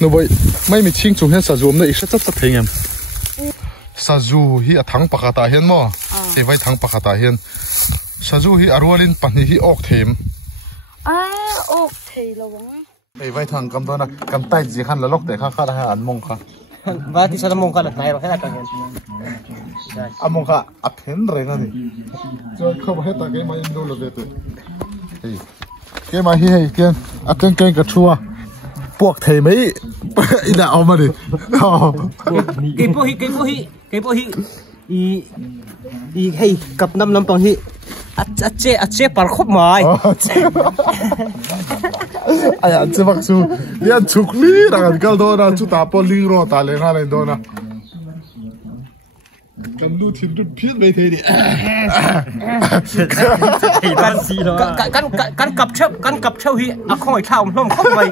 nó vậy mấy mình chinh chúng hen sa zoom này sẽ chắc chắc thấy em sa zu hi a thang pakata hen mo te vai thang pakata hen sa zu hi arwalin pani hi ok them ok thei lawang te vai thang kam dona kam tai ji khan la lok te kha kha ha an mong kha ba ti sa mong kha la nai ro hela ka hen among kha a phen re na ni cho kho ba heta ke ma in do lo de te hey ke ma hi hey ken a ken ken ka chua buộc thầy mấy ina ông mà đi cái bộ hi i hey cặp năm tông hi a che par khop mai ai ăn chế bác su đi ăn chuk li rằng cái đó là chú ta bỏ linh rồi ta lên hai đó na cầm đu thịt đu phiết về thế đi căn cặp trâu hi à không phải thao không vậy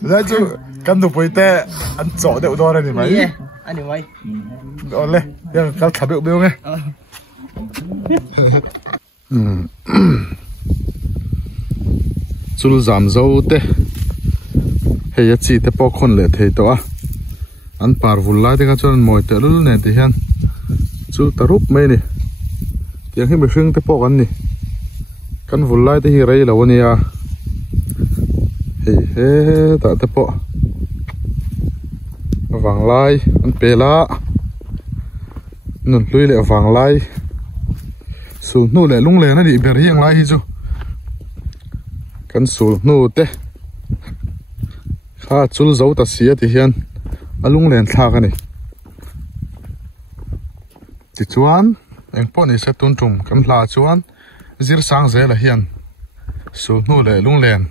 ra chú cầm đu bơi tè ăn chó đậu đó này mày anh đừng vậy đó lên giờ cầm thả bẹo bẹo nghe chú giảm dâu tè hay chỉ tè bỏ con lệ thế đó anh par vun lại thì các chú ăn mồi tè lú này thì hen chú ta rúp mấy nè tiếng khi mình khưng tè bỏ ăn nè căn vun lại thì hi rây là vấn đề à he ta tè bỏ vàng lai anh pe lá nụn lui lại vàng lai sù nụ lại lung lè nó đi bẹt hiang lai hi chú căn sù nụ tè khá chú dấu ta xía thì hiền alung len thla ka ni ti chuan eng po ni se tun tum kam hla chuan zir sang ze la hian su nu le lung len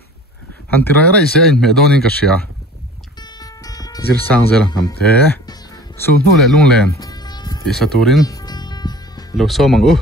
han ti rai rai se in me donin ka sia zir sang ze la nam te su nu le lung len ti sa turin lo so mang u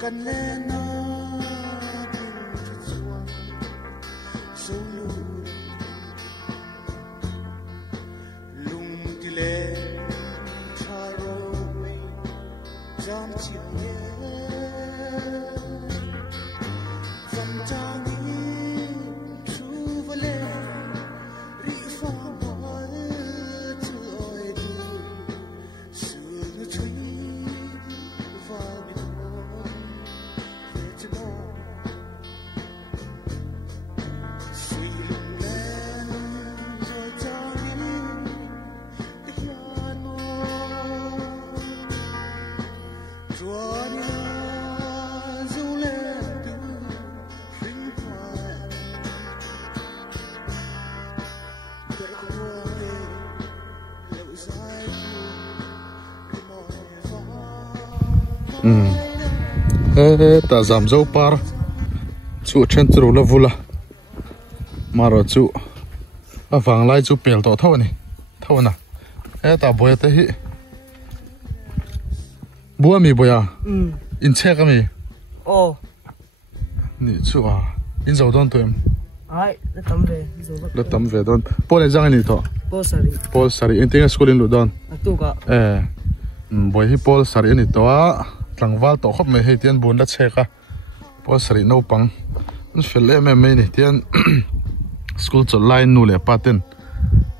Cần lên nó tình thật xuân sâu lùng thì lên cha rồi dám chịu nhé dám trang đi chú vào lên rỉ pha mỏi trời đưa sương吹vào biển ta giảm dâu par chú chân từ la vula mà rồi chú à vàng lai chú bèl tổ thâu này thâu nè ê ta bồi tới hi bùa mi bồi à in xe cái mi Ồ. nị chú à in dầu đón tụi em Ai, nó tắm về. nó tắm về đón bố này răng này to Paul Sari in tiếng school in lu đón Tu cả. bồi hi Paul Sari này to tlang val tổ khóc mày hay tiền buồn đất xe cả Paul Sari nấu bằng nó phải lẽ mày này tiền school cho line nu lệ patin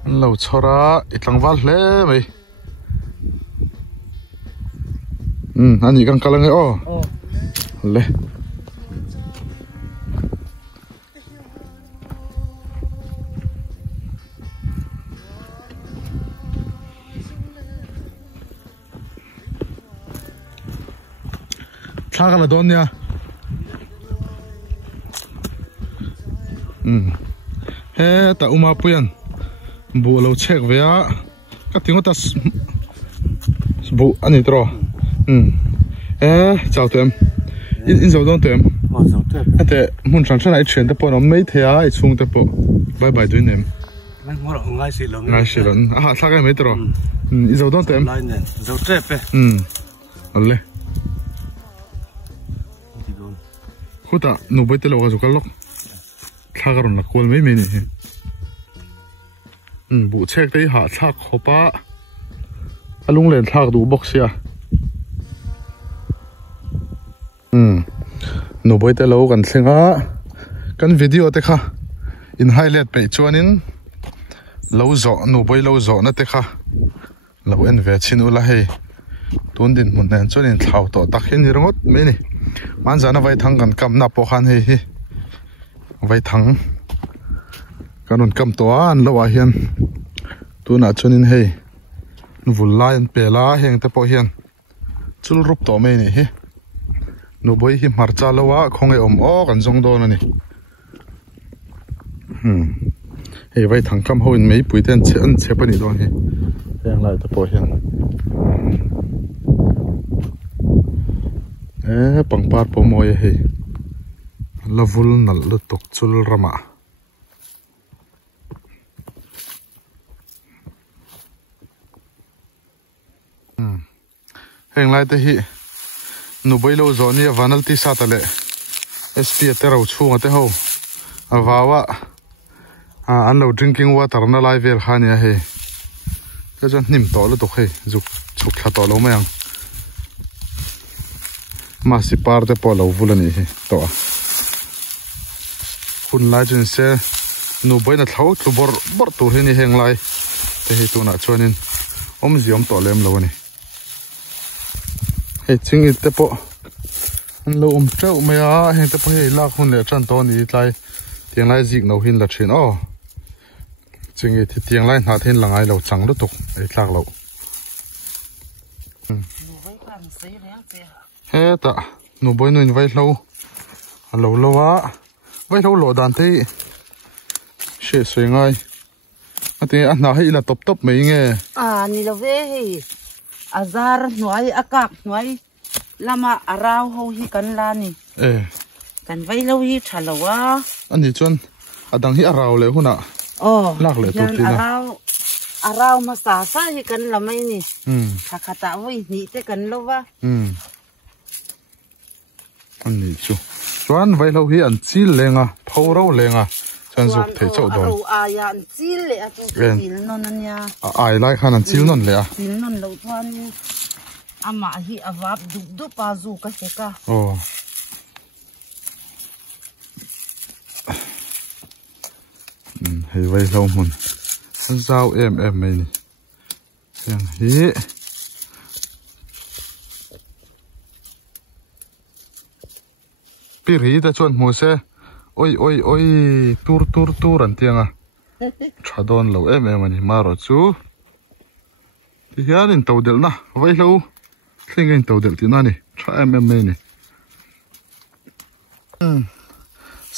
lâu chora itlang val lẽ mày anh ấy càng căng ngay ô lẽ thang là đón nha he ta uma puyan bu lo check về á các tiếng ta bu anh ấy trò chào tụi em in dấu đón tụi em anh thế muốn chẳng chẳng lại chuyện tập nó mấy thế à chung tập bye bye tụi em ngay xí lần à sao cái mấy trò in dấu đón tụi em Dấu trép ấy. Alle Khuta no baite lo gazu kallo thagaron la kol mai meni bu chek dei ha thak khopa alung len thak du box ya no baite lo kan thlenga kan video te kha in highlight pe chuanin lo zo no bai lo zo na te kha lo en ve chin ula hei tun din mun nen chuanin thlau to takhin ni rongot meni man zana vai thang kan kam na po khan hei hi vai thang kanun kam to an lo a hian tuna chunin hei vullai an pela heng te po hian chul rup to me ni hi no boi hi marcha lowa khongai om o kan jong don ani hei vai thang kam ho in mei pui ten che an che pani don hi heng lai te po hian pangpar po mo he lavul nal lutok chul rama heng lai te hi nu bai lo zo ni vanal ti sa tale sp te ro chunga te ho awawa an lo drinking water na lai vel khania he ka jan nim to lo to he juk chuk kha to lo mayang masi parte po lo vulani hi to hun lai jun se nu bai na thau tu bor tur hi ni heng lai te hi tu na chuanin om ziom to lem lo ni he chingi te po an lo treu me a he te po he la hun le chan to ni tlai tiang lai zik no hin la thin o chingi thi tiang lai na thin langai lo chang lu tuk ai tlak lo he ta nu boy nu vai lo lo wa vai lo dan te she sui ngai ate a na hi la top mai nge ni lo ve hi azar noi akak noi lama arau ho hi kan la ni kan vai lo hi thalawa ani chon adang hi arau le huna lak le tu tina arau ma sa hi kan lamai ni khata wi ni te kan lo wa ani chu chuan vai lo hi an chil lenga phoro lenga chan zuk the chau don a ya an chil le a tu chil non ania ai lai khan an chil non le a chil non lo chuan ama hi awap du pa zu ka se ka hei vai lo mun an zau em mai ni yang hi piri ta chuan mu se oi tur an tianga thadon lo em ani maro chu ti hian in todel na vai lo thlingin todel ti na ni tha em mai ni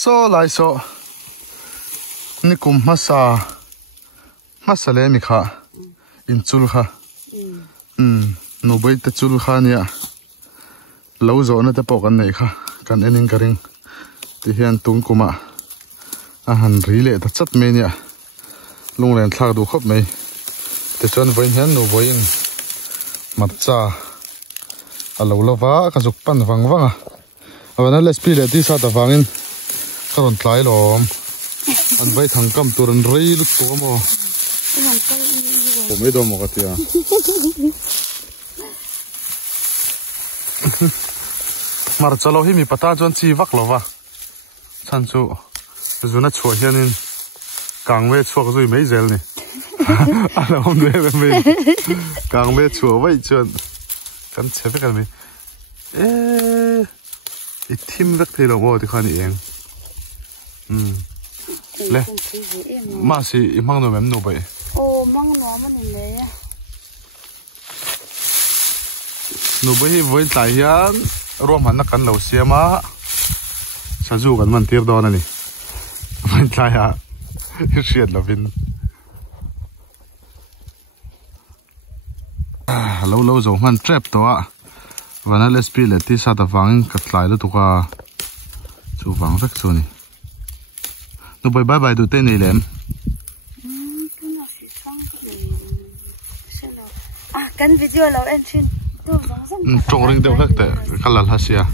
so lai so nikum masa le mi kha in chul kha no bai ta chul kha nia lo zo na ta pokan nei kha kan enin karing ti hian tung kuma a han ri le ta chat me nia lung len thla du khop mai te chuan voin hian nu voin marcha alo lova ka zuk pan wangwanga awana lespi le ti sa ta wangin karon tlai lom an vai thang kam turan rei lu to mo me do mo ka tia marcha lo hi mi pata chuan chi vak lova chan chu zuna chua hianin kangwe chuak zui mai zel ni ala hom de me kangwe chua vai chuan kan cheve kan mi i thim vek thei lo mo ti khani eng le ma si i mang no mem no bai mang no man le no bai hi voi tlai hian rom han na kan lo siama sa zu kan man tir don ani voi tlai ha riat lovin lo zo man trap to a wana lespi le ti sa ta wangin ka tlai lu tu ka chu wang vek chu ni no bye bye du te nei lem kan video lo en chin trông ring đều hết đấy kalal hasia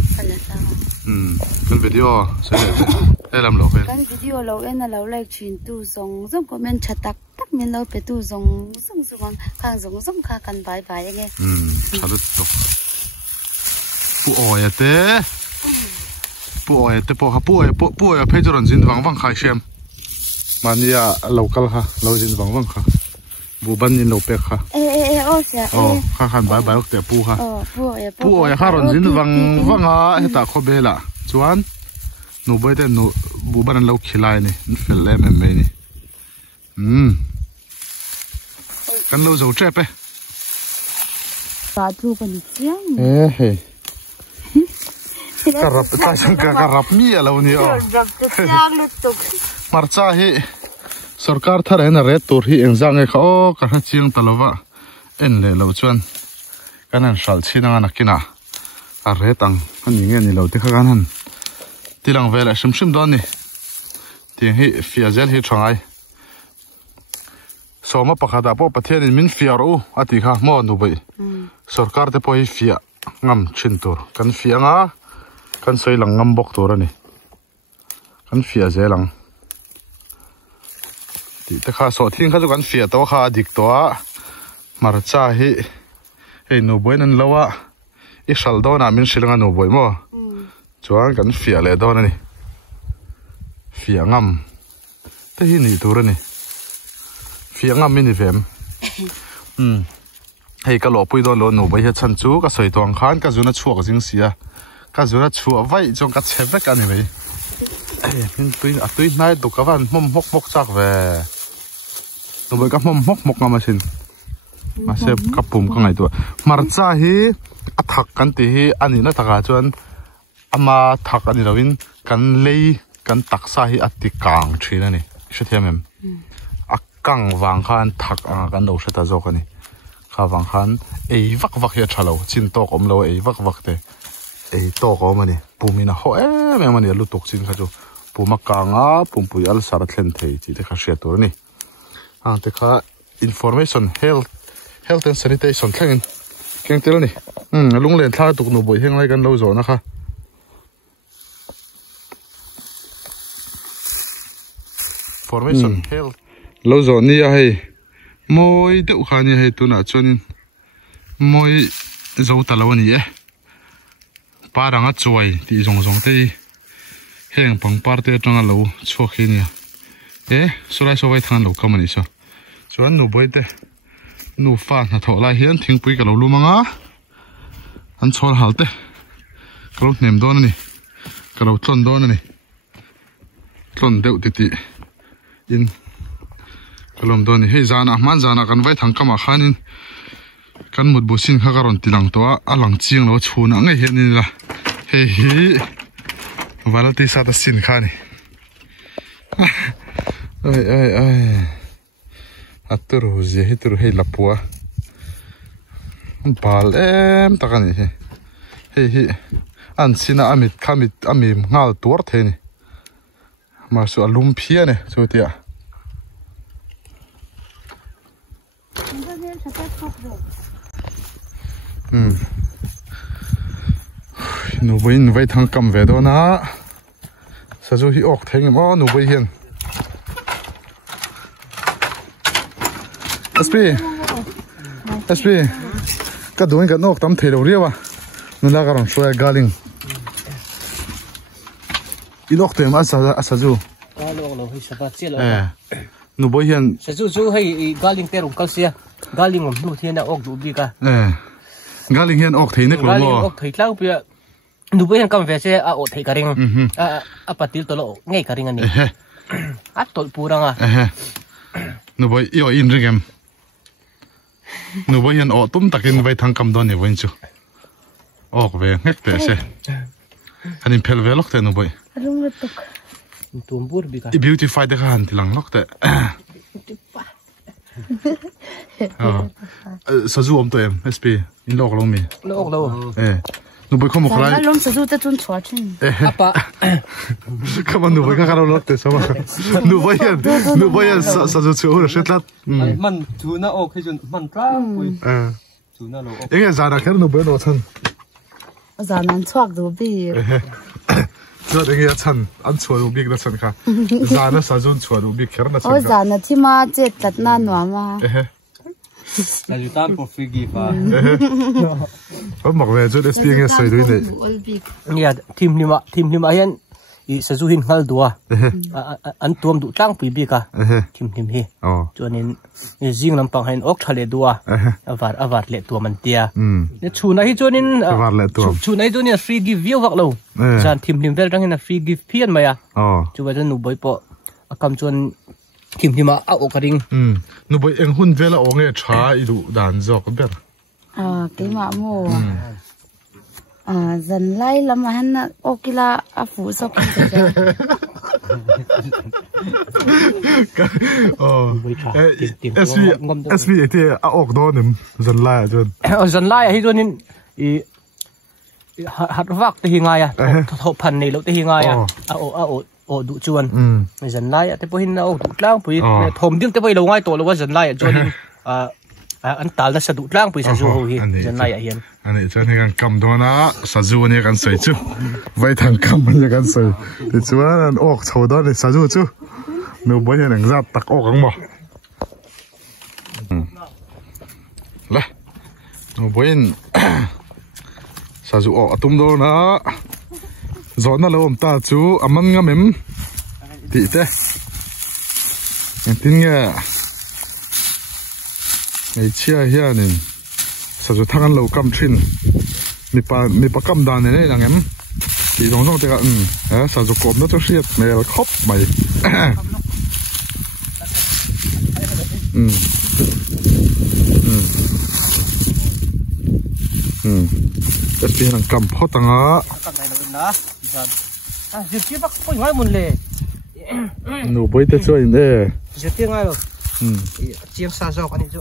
kan video sẽ để làm lộ kan video lo en là lo like chin tu zong zong comment chatak tak min lo pe tu zong zong zong khang zong zong kha kan bye bye nghe thật tốt pu oi te pu oi phê cho人dân vắng vắng khai xem mania local ha lo dân vắng vắng ha bu ban in lo pe kha kha khan bai bai te pu ha pu oi kha ron jin wang wanga heta kho bela chuan nu bai te nu bu ban lo khilai ni fel le me me ni kan lo zo che pe ba tu kan chiang he karap ta sang karap mi alo ni o marcha hi sarkar thar en re tur hi engzang e kha o ka chiang talova en le lo chuan kanan sal china na kina a re tang ani nge ni lo te kha kan han tilang vela shim don ni ti hi fiazel hi thangai soma pakhada po pathian in min fiaro ati kha mo nu bai sarkar te po hi fia ngam chin tur kan fia nga kan soi lang ngam bok tur ani kan fia zelang ti ta kha so thing kha kan fia to kha dik to a marcha hi hei nu boin an lawa i sal do na min silanga nu boi mo chuan kan fia le do na ni fia ngam te hi ni tur ani fia ngam min ni vem hei ka lo pui do lo nu bai he chan chu ka soi tong khan ka zuna chuak jing sia ka zuna chua vai chong ka chevek ani bai min tui nai do ka van mom mok chak ve no bai ka mom mok ngam asin ma se ka pum ka ngai to marcha hi athak kan ti hi ani na taka chuan ama thak ani rawin kan lei kan taksa hi ati kang thina ni shethiamem akang wang khan thak anga kan lo sheta zo kani kha wang khan ei vak hi thalo chin tok om lo ei vak te ei tok om ani pumina ho me mani lu tok chin kha chu puma kanga pumpui al sar thlen thei chi te kha hria tur ni te kha information health and sanitation thlengin keng tel ni lung len thla tuk nu boi heng lai kan lo zo na kha information health lo zo ni a hei moi deuh kha ni hei tuna chuanin moi zo talo ni e paranga chuai ti zong te heng pangpar te tanga lo chho khinia surai so vai than lo kamani so chuan nu boi te nu fa na tho lai hian thingpui ka lo lumanga an chhor halte ka lo nem don ani ka lo tlon don ani tlon deuh ti in kalom don ni hei zana man zana kan vai thang kama khanin kan mut busin kha karon tilang to a lang chiang lo chhuna ngai he ni la hei hi valati sa ta sin khani ai atur je hitur hei lapua bal takani hei an sina amit khamit ami ngal tur the ni ma su alum phia ne chutia nụ vay thằng cầm về đó na sao chú hi ốc thấy mà nụ vay hiền SP cái đuôi cái nóc tắm thấy đâu riêng à nó là cái rong xoay galing ít ốc thấy mà sao chú nụ vay hiền sao chú hay galing tê rong calcia galing ngầm nụ thiên là ốc đủ bi cả galing hiền ốc thấy nét luôn galing ốc thấy lâu bây nụ vay hiền cầm về xe ốc thấy cái ring patil tolo ngay cái ring này tol purang nụ vay yêu in riêng em nụ vay hiền ốc tôm takin vay thằng cầm đó này vẫn chưa ốc về ngắt để xe anh em phèn về lóc thế nụ vay tumbur bi cả beautify được hẳn thì lăng lóc thế sao chú ông tụi em SP in lóc lâu mi lóc lâu nụ vay không một cái lông sao chú ta tuân chua chứ apa come on nụ vay cái nào lóc thế sao mà nụ vay sao chú chịu rồi xét lát man chú na ốc hay chú man tra chú na lâu em nghe ra là cái nụ vay nó thân giờ nan chuak đồ bi cho đến cái chân ăn chua đủ biết cái chân cả ra nó sao chun chua đủ biết cái nó chân ôi giờ nó thì mà chết tật nan nó mà là chú tam for free gift ông mặc về cho SP nghe sợi đuôi này nghe team lima hiện i sa zu hin ngal dua an tuam du tlang pi bi ka thim hi cho nên jing lam pang hain ok thale dua avar le tuam an tia ne chuna hi cho nên chuna hi cho nên free give view vak lo jan thim vel rang in free give pian maya chu wa nu boi po akam chon thim lima a ok ring nu boi eng hun vela onge tha i du dan jok ber cái mà mua dần lai lắm mà hắn okila afu sok SV thì ok đó nem dần lai chon dần lai hi chonin i hat vak te hinga ya thop phan nei lo te hinga ya o du chuan dần lai te po hin o du tlang pui thom ding te pai lo ngai to lo wa dần lai chonin an tal na sa du tlang pui sa zu ho hi dần lai hian anh ấy cho nên cái cầm đó na sa du này cái sợi chứ vậy thằng cầm này cái sợi thì chú anh ốc chầu đó để sa du chứ nếu bây giờ đang ra tắc ốc không mà là nếu bây giờ sa du ốc tung đó na gió nó lâu ta chú amman ngắm em thì thế anh tin nghe ngày chia here nên sao cho thằng lâu cầm trên mi pa cầm đàn này là em thì giống giống thế cả sao cho cọp nó cho xiết mày là khóc mày cái gì thằng cầm phốt thằng á dịp kia bắt phơi ngay một lề nụ bơi tới chơi nè dịp kia ngay rồi chiếc sa dọc anh cho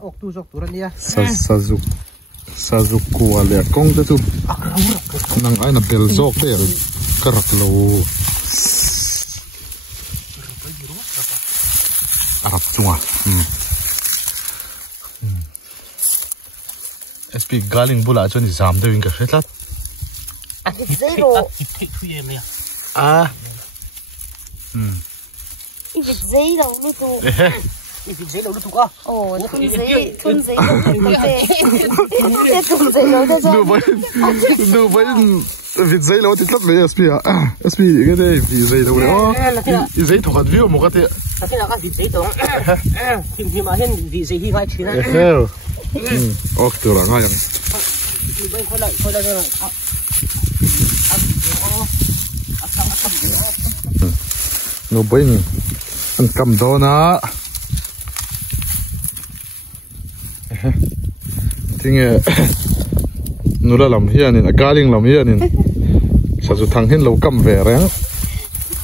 ốc tu dọc tu ra nia Sazuku ale kong te tu nang ai na bel zok te karak lo arap chunga SP galing bula chon zam de wing ka hretlat zero ít giấy đâu mới tu ít giấy đâu nó tu quá thun giấy đâu thun giấy đâu đó nu vậy vịt giấy lâu thì lắm vậy SP SP cái đây vịt giấy đâu đó vịt giấy thuộc hạt view một cái thế cái là cái vịt giấy đó thì mà hiện vịt giấy hi ngay chỉ là ok được rồi ngay thôi lại rồi nó binh anh cầm đó na thì nghe nó là làm hiền nên galing làm hiền nên sao cho thằng hiền lâu cầm về đấy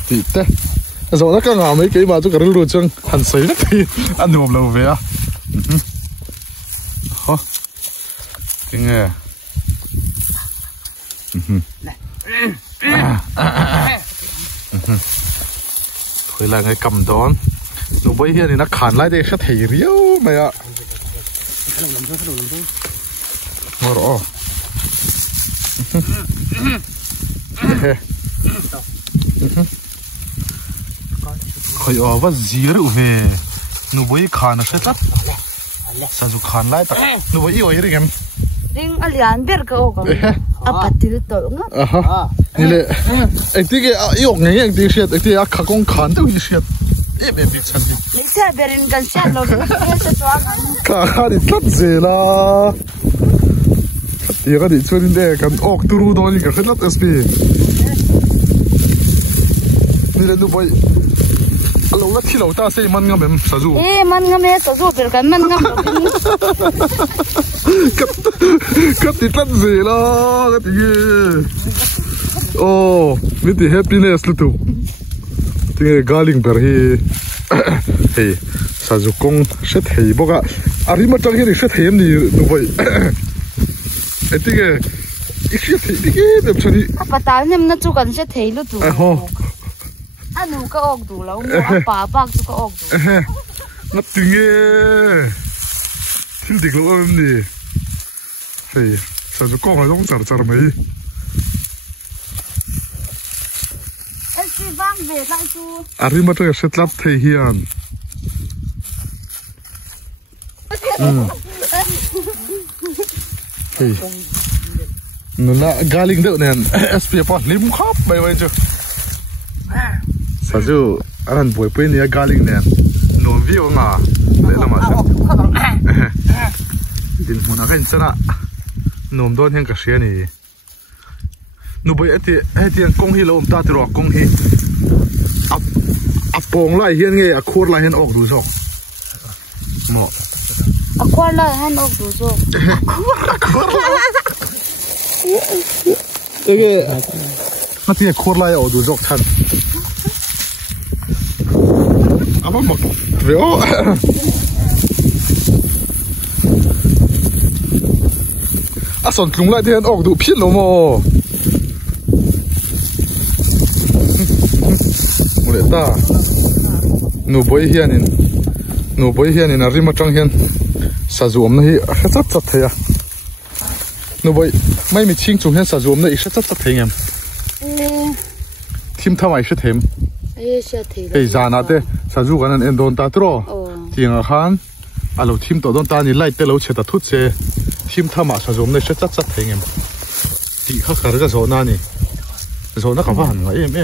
thì thế rồi nó càng làm mấy cái mà tôi cả luôn chân hành sấy đấy thì ăn được một lâu về à hả thì nghe thôi là cái cầm đó nu boi hian in a khan lai de kha thei riau mai a mor o khoi o va zir u ve nu boi khan a se tat sa ju khan lai tak nu boi oi ri gem ring alian ber ka o ka a patil to nga aha ni le ektige yok nge ek ti shet ekti a kha kong khan to hi shet e be bi chan le sa berin kan sa lo se to ka kha di tat zela ti ga di churin de kan ok turu do ni ka khat sp ni le nu boi alo la thilo ta se man ngam em sa ju e man ngam e sa ju ber kan man ngam kat ti tat zela ka ti oh mit di happiness lu tu ti galing ber hi hey sa ju kong set hei boka ari ma tang hi set hem ni nu boi etige ikhi thi dige dem chani patal nem na chu kan se thei lu tu ho anu ka ok du lo mo pa bak chu ka ok du na tinge thil dik lo am ni hey sa ju kong ai dong char char mai si vang về lại chu ari ma tang set lap thei hian hey nula galing deuh nen sp pa lim khap bai bai chu sa ju aran boi pui ni galing nen no view nga le lama sa din mona kan sana nom don hen ka sia ni nu boi ati kong hi lo ta ti ro kong hi a pong lai hian nge a khur lai hen ok du so mo a kwar la han ok du so ege na ti khur lai ok du jok than ama mak ve o a son tlung lai hian ok du phil lo mo mure ta nu boi hian in a rima tang hian sa zuam na hi a chat chat theya nu boi mai mi ching chung hian sa zuam na i chat chat thengem thim thamai she them e sha thei ei zana te sa zu gan an en don ta tro tinga khan alo thim to don ta ni light te lo cheta thut che thim thama sa zuam na chat chat thengem ti kha khar ga zo na ni zo na ka van nga em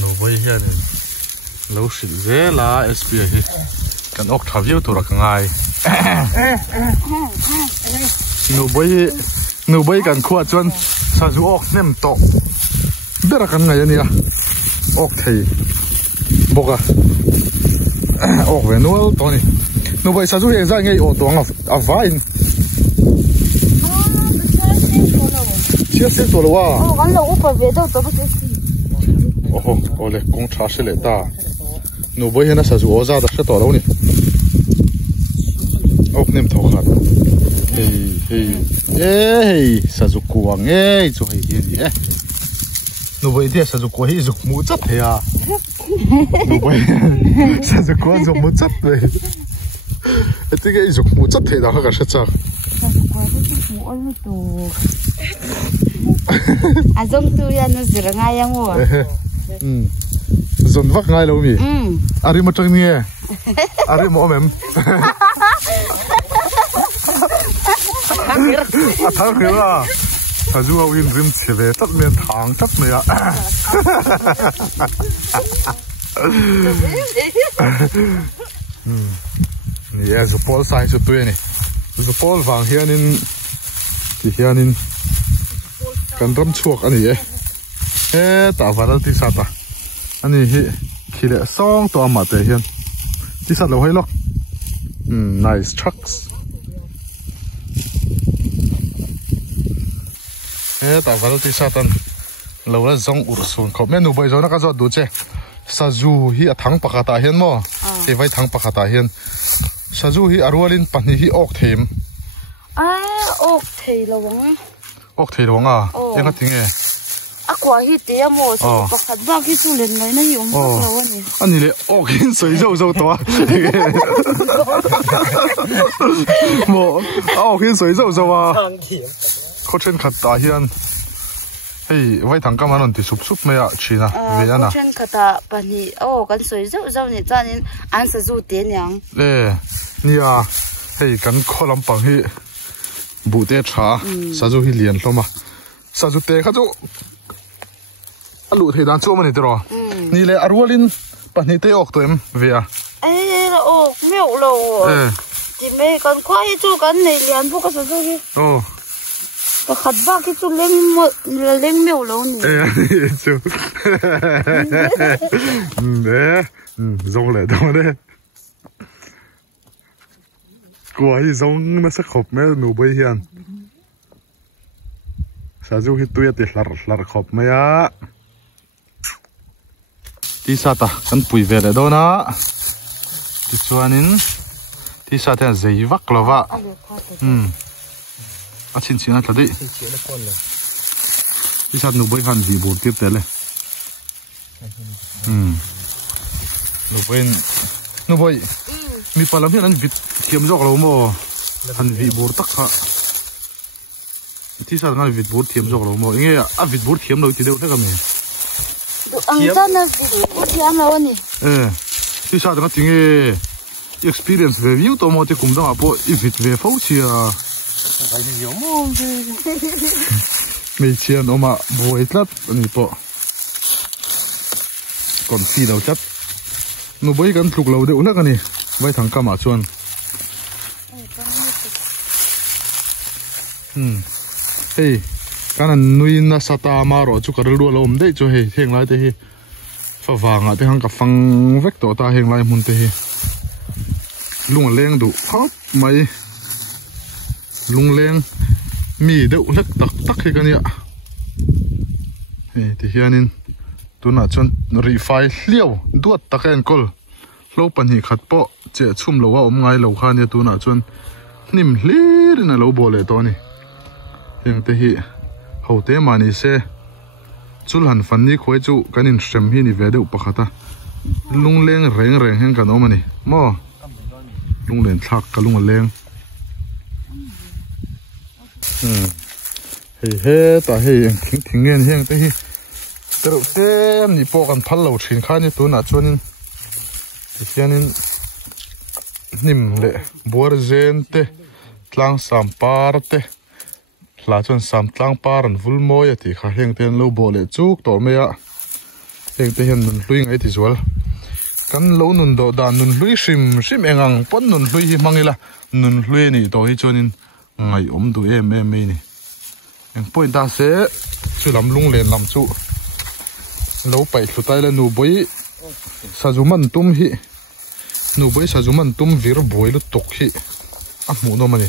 no boi hian lo shil zela sp hi kan ok thaviu to ra ngai nu boi kan khuwa chon sa ju ok nem to bera kan ngai ania ok thei boka ok ve nual to ni nu boi sa ju he za ngai o to nga a vain chia se to lo wa o kan lo pa ve do to ba se oho ole kong tha se le ta nu boi hena sa ju oza da se to lo ni ok nem tho khat hey sa ju kuang ei chu hei hi ni nu boi dia sa ju ko hi ju mu chat he a nu boi sa ju ko ju mu chat ve etige ju mu chat he da ka se cha a zong tu ya no zira nga yang wo zon vak ngai lo mi ari ma tang ni ari mo mem a thang he la sa ju a win rim chile tat men thang tat me a ni ya zu pol sai chu tu ni zu pol wang hianin ti hianin kan ram chuak ani e ta varal ti sa ta ani hi khile song to ama te hian ti sa lo hai lo nice trucks e ta varal ti sa tan lo la zong ur sun kho menu bai zo na ka zo du che sa ju hi a thang pakata hian mo te vai thang pakata hian sa ju hi arwalin pani hi ok them ok thei lo wang ok thei lo nga enga tinge aqua hi te amo so pakhat ba ki chu len mai na hi tak lo ani ani le ok hin soi zo zo to mo ok hin soi zo zo a kho chen khat ta hian hei vai thang kam anon ti sup sup me a china ve ana chen khata pani kan soi zo zo ni chanin an sa zu te nyang le nia hei kan kholam pang hi bu te tha sa zu hi lian hloma sa zu te kha chu alu thei dan chu mani te ro ni le arwalin pani te ok to em ve a la ok meu lo ti me kan khwai chu kan nei lian bu ka sa zu hi pakhat ba ki chu leng meu lo ni chu ne zong le dong de quay zong nó sẽ khop mấy nụ bơi hiền sa du hi tuya ti hlar khop mai a ti sa ta kan pui ve le do na ti chuanin ti sa ta zei vak lova a chin chin a thadi ti sa nụ bơi han vi bur tir te le nụ bơi mi palam hian an vit thiam jok lo mo han vi bur tak kha ti sa ngal vit bur thiam jok lo mo nge a vit bur thiam lo ti deu ta me ang ta na vit bur thiam lo ni ti sa da ti nge experience ve view to mo te kum dang apo I vit ve fo chia ai ni yo mo me chian oma boi tlat ani po kon fi lo chat nu boi kan thuk lo deu na kani vai thang kama chuan hey kana nui na sata maro chu kar lu lo om dei chu he theng lai te hi fa wanga te hang ka fang vek to ta heng lai mun te hi lung leng du hop mai lung leng mi deuh hlek tak tak hi kania he ti hianin tuna chon ri fai hliau duat taken kol lo pani khat po che chum lo wa om ngai lo kha ne tuna chon nim hlir na lo bole to ni heng te hi ho te mani se chul han fan ni khoi chu kanin shrem hi ni ve deuh pakhata lung leng reng reng heng kan omani mo lung len thak ka lung leng he ta he thing ngen heng te hi pero te ni po kan phal lo thin kha ni tuna chuanin hianin nim le buar zen te tlang sampar te hla chuan sam tlang par an vul moi ati kha heng ten lo bole chuk to me a heng te hian nun hlui ngai ti zual kan lo nun do dan nun hlui shim engang pon nun hlui hi mangila nun hlui ni to hi chuanin ngai om du em me ni eng point da se chulam lung len lam chu lo pai thlutai la nu boi sajuman tum hi nu boi sajuman tum vir boi lu tok hi a mu no mani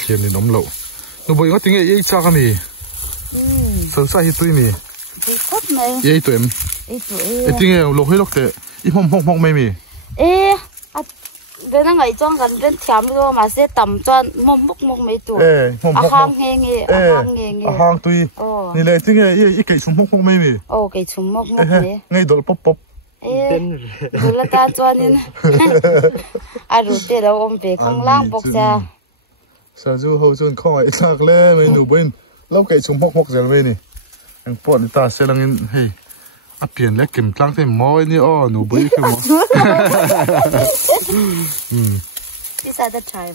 thian ni nom lo nu boi ngatinge ei cha ka mi so sa hi tui mi Thì khóc này. Vậy tụi em. Em tiếng nghe lục hết lục thế. Im hông hông mấy mi. Ê, bên nó ngày trong gần bên thảm luôn mà sẽ tầm cho mông mốc mấy tuổi. À hang nghe nghe, à hang nghe nghe. À hang tui. Nè lại tiếng nghe ít cái súng mốc mấy mi. Ồ cái súng mốc này. Ngay đồ pop pop. Ê, rồi là ta cho nên. À rồi thế đâu ông về không lang bọc ra. Sao chú hậu chân không ai chắc lẽ mấy nụ bên lâu cái súng mốc giờ về nè. Anh bọn ta sẽ đang hey. À biển lấy kiểm trang thêm mồi ni nụ bấy cái mồi. Tí sao ta trái.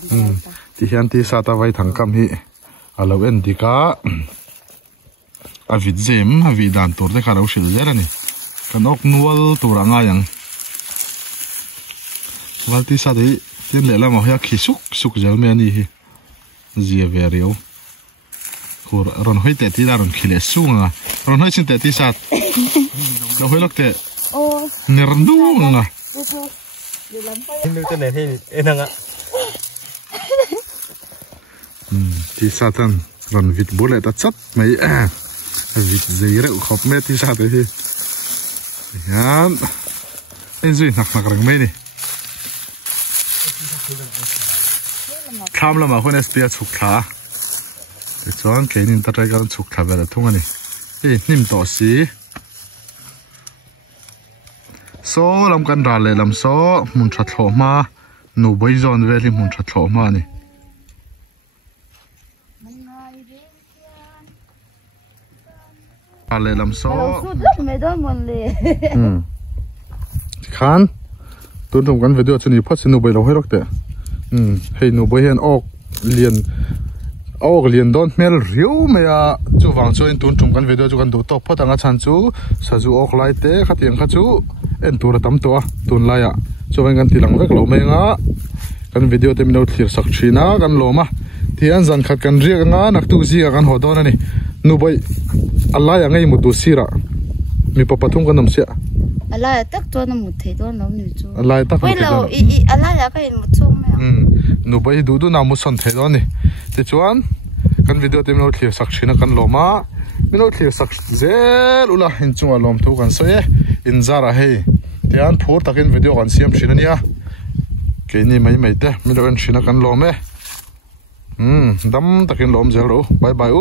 Thì hiện tí sao ta vay thằng cam hi. À lâu em đi cả. À vịt dêm, à vịt đàn tổ đấy cả đâu xịt ra nè. Cái ốc nuôi tổ ra ngay yang. Và tí sao đấy, tí lẽ là mà hơi khí súc giờ mẹ ni hi. Dìa về riêu. Ron hơi tệ tí là ron khí lệ sung à. Ron hơi xin tệ tí sát. Đâu hơi lắc tệ. Nè rắn đúng à. Hình cái này thì em đang ạ. Tí sát thân. Ron vịt bố lại ta chất mấy à. Vịt giấy rượu khóc mẹ tí sát đấy thì. Yan. Anh duy nạc rừng mấy đi. Tham là mà khuôn SPA chụp thả. Cho anh cái nhìn ta trai cái chụp thả về là thông anh Hey, nim to si. So lam kan ra le lam so mun tha thlo ma nu boi zon veli mun tha thlo ma ni. Ale lam so. Khan. Tun tum kan video chuni phat sinu bai lo hai rok te. Hey nu boi hian ok lian don mel riu me a chu wang chu in tun tum kan video chu kan du tok phat anga chan chu sa ju ok lai te khatiang kha chu en tur tam to tun la ya chu wan kan tilang vek lo me nga kan video te minut thlir sak thina kan lo ma thian zan khat kan riak nga nak tu ji kan ho don ani nu boi Allah ya ngai mu tu sira mi papathum kan nam sia Allah tak to na mu thei don nom ni chu Allah tak oi lo Allah ya ka in mu chung me nu boi du na mu son thei don ni ti chuan kan video te minut thlir sak thina kan lo ma minut thlir sak zel ula in chunga lom thu kan so e in zara hei tian phur takin video kan siam thina nia ke ni mai te mi lo kan thina kan lo me dam takin lom zel ro bye bye